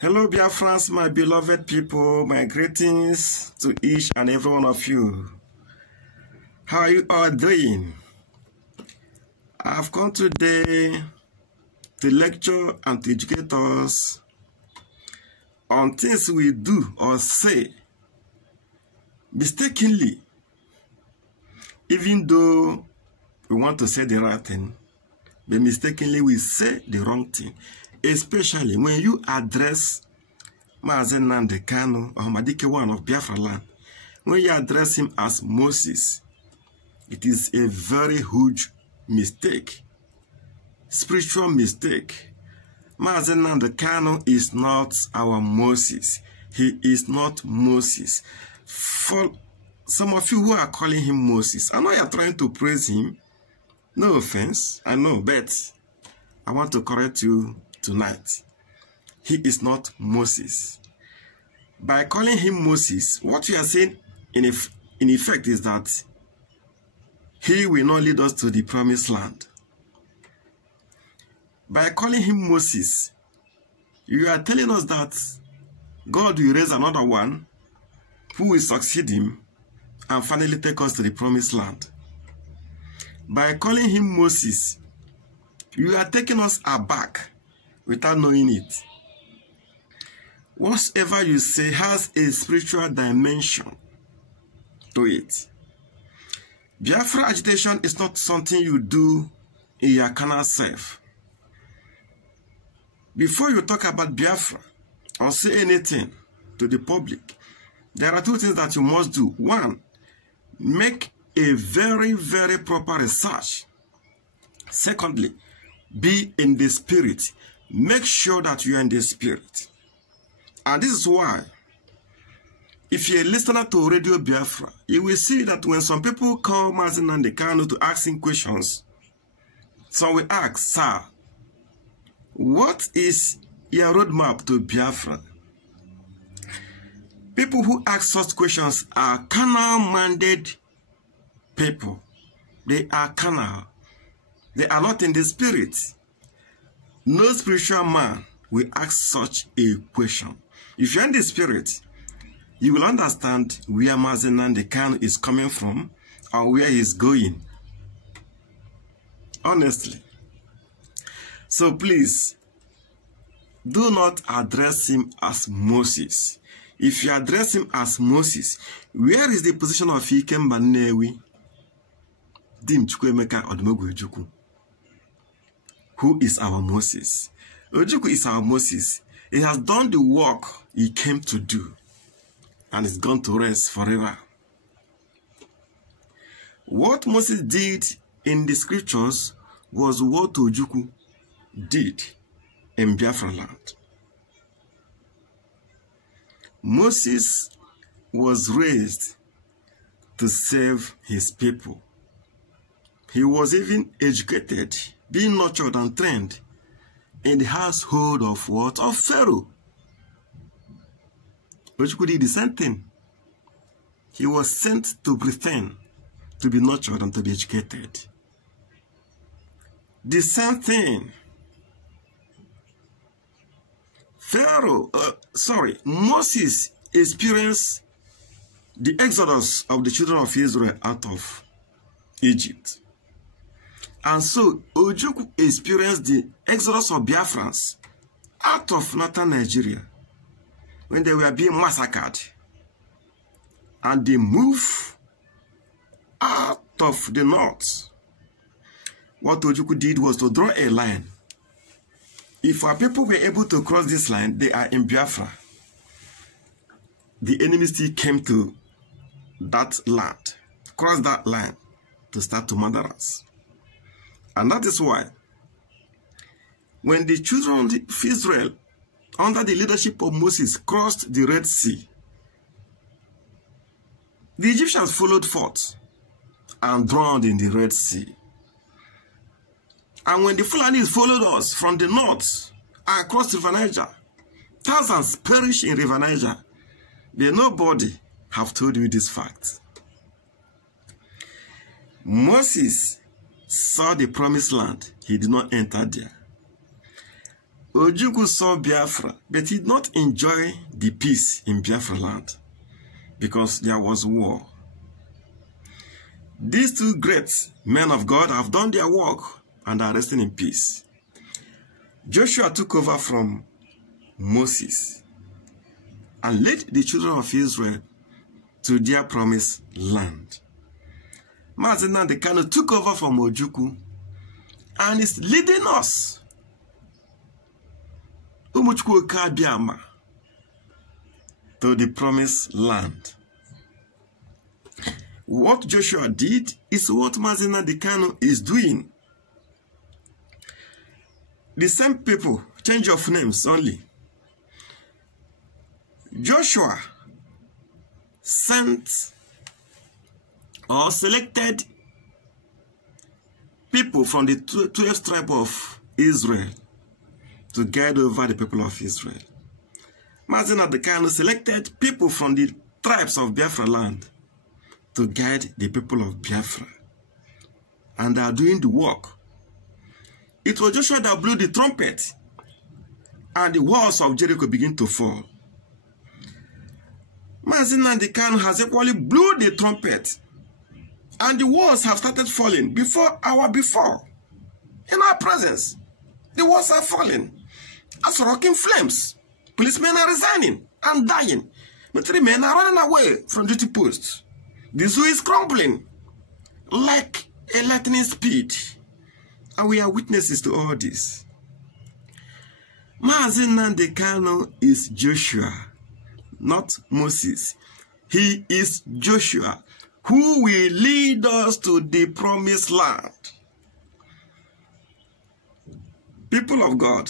Hello, Biafrans, my beloved people. My greetings to each and every one of you. How are you all doing? I've come today to lecture and to educate us on things we do or say mistakenly, even though we want to say the right thing, but mistakenly we say the wrong thing. Especially when you address Mazen Nnamdi Kanu or Madike one of Biafra land, when you address him as Moses, it is a very huge mistake, spiritual mistake. Mazen Nnamdi Kanu is not our Moses. He is not Moses. For some of you who are calling him Moses, I know you are trying to praise him. No offense, I know, but I want to correct you tonight. He is not Moses. By calling him Moses, what we are saying in effect is that he will not lead us to the promised land. By calling him Moses, you are telling us that God will raise another one who will succeed him and finally take us to the promised land. By calling him Moses, you are taking us aback without knowing it. Whatever you say has a spiritual dimension to it. Biafra agitation is not something you do in your carnal self. Before you talk about Biafra or say anything to the public, there are two things that you must do. One, make a very, very proper research. Secondly, be in the spirit. Make sure that you are in the spirit. And this is why, if you're a listener to Radio Biafra, you will see that when some people call Mazen Nnamdi Kanu to ask him questions, some will ask, sir, what is your roadmap to Biafra? People who ask such questions are carnal-minded people. They are carnal. They are not in the spirit. No spiritual man will ask such a question. If you're in the spirit, you will understand where Mazen Nnamdi Kanu is coming from and where he's going. Honestly. So please, do not address him as Moses. If you address him as Moses, where is the position of Ikemba Nnewi? Dim Chukwuemeka Odumegwu Ojukwu. Who is our Moses? Ojukwu is our Moses. He has done the work he came to do and is going to rest forever. What Moses did in the scriptures was what Ojukwu did in Biafra land. Moses was raised to save his people. He was even educated, being nurtured and trained in the household of what? Of Pharaoh. Ojukwu did the same thing. He was sent to Britain to be nurtured and to be educated. The same thing. Moses experienced the exodus of the children of Israel out of Egypt. And so, Ojukwu experienced the exodus of Biafrans out of northern Nigeria when they were being massacred. And they moved out of the north. What Ojukwu did was to draw a line. If our people were able to cross this line, they are in Biafra. The enemy still came to that land, crossed that line to start to murder us. And that is why, when the children of Israel, under the leadership of Moses, crossed the Red Sea, the Egyptians followed forth and drowned in the Red Sea. And when the Fulanis followed us from the north and across River Niger, thousands perished in River Niger. But nobody have told you this fact. Moses saw the promised land. He did not enter there. Ojukwu saw Biafra, but he did not enjoy the peace in Biafra land because there was war. These two great men of God have done their work and are resting in peace. Joshua took over from Moses and led the children of Israel to their promised land. Mazi Nnamdi Kanu took over from Ojukwu and is leading us Umuchukwu Kabiama to the promised land. What Joshua did is what Mazi Nnamdi Kanu is doing. The same people, change of names only. Joshua sent or selected people from the 12th tribe of Israel to guide over the people of Israel. Mazi Nnamdi Kanu selected people from the tribes of Biafra land to guide the people of Biafra. And they are doing the work. It was Joshua that blew the trumpet and the walls of Jericho began to fall. Mazi Nnamdi Kanu has equally blew the trumpet and the walls have started falling before in our presence. The walls are falling as rocking flames. Policemen are resigning and dying. Military men are running away from duty posts. The zoo is crumbling like a lightning speed. And we are witnesses to all this. Mazi Nnamdi Kanu is Joshua, not Moses. He is Joshua, who will lead us to the promised land. People of God,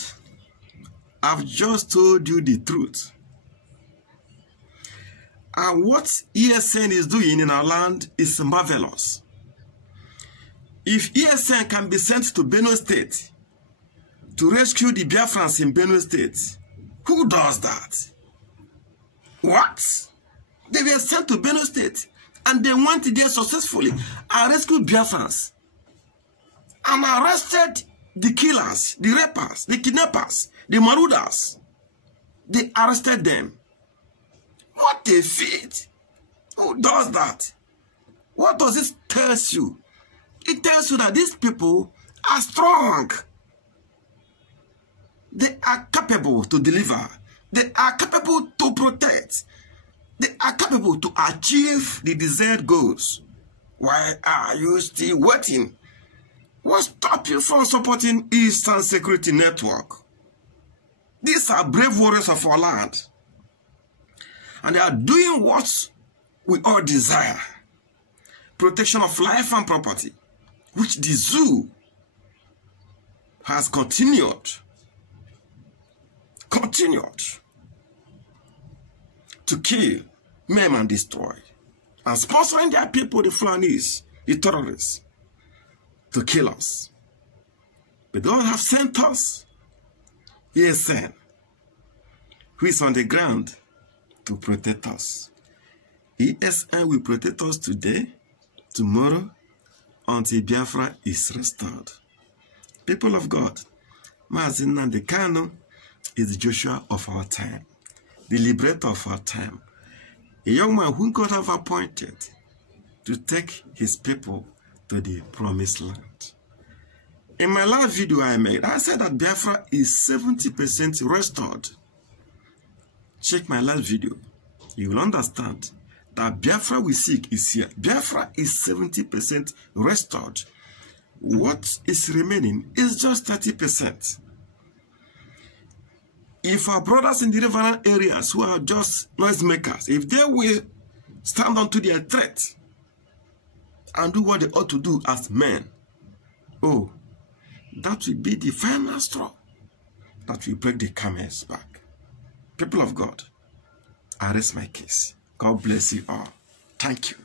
I've just told you the truth. And what ESN is doing in our land is marvelous. If ESN can be sent to Benue State to rescue the Biafrans in Benue State, who does that? What? They were sent to Benue State and they went there successfully and rescued Biafrans and arrested the killers, the rapers, the kidnappers, the marauders. They arrested them. What a feat! Who does that? What does this tell you? It tells you that these people are strong. They are capable to deliver. They are capable to protect. They are capable to achieve the desired goals. Why are you still waiting? What stops you from supporting Eastern Security Network? These are brave warriors of our land. And they are doing what we all desire. Protection of life and property, which the zoo has continued to kill, maim, and destroy. And sponsoring their people, the Fulanis, the terrorists, to kill us. But God have sent us ESN, who is on the ground to protect us. ESN will protect us today, tomorrow, until Biafra is restored. People of God, Mazi Nnamdi Kanu is the Joshua of our time, the liberator of our time, a young man whom God have appointed to take his people to the promised land. In my last video I made, I said that Biafra is 70% restored. Check my last video. You will understand that Biafra we seek is here. Biafra is 70% restored. What is remaining is just 30%. If our brothers in the riverine areas who are just noisemakers, if they will stand onto their threat and do what they ought to do as men, oh, that will be the final straw that will break the camel's back. People of God, I rest my case. God bless you all. Thank you.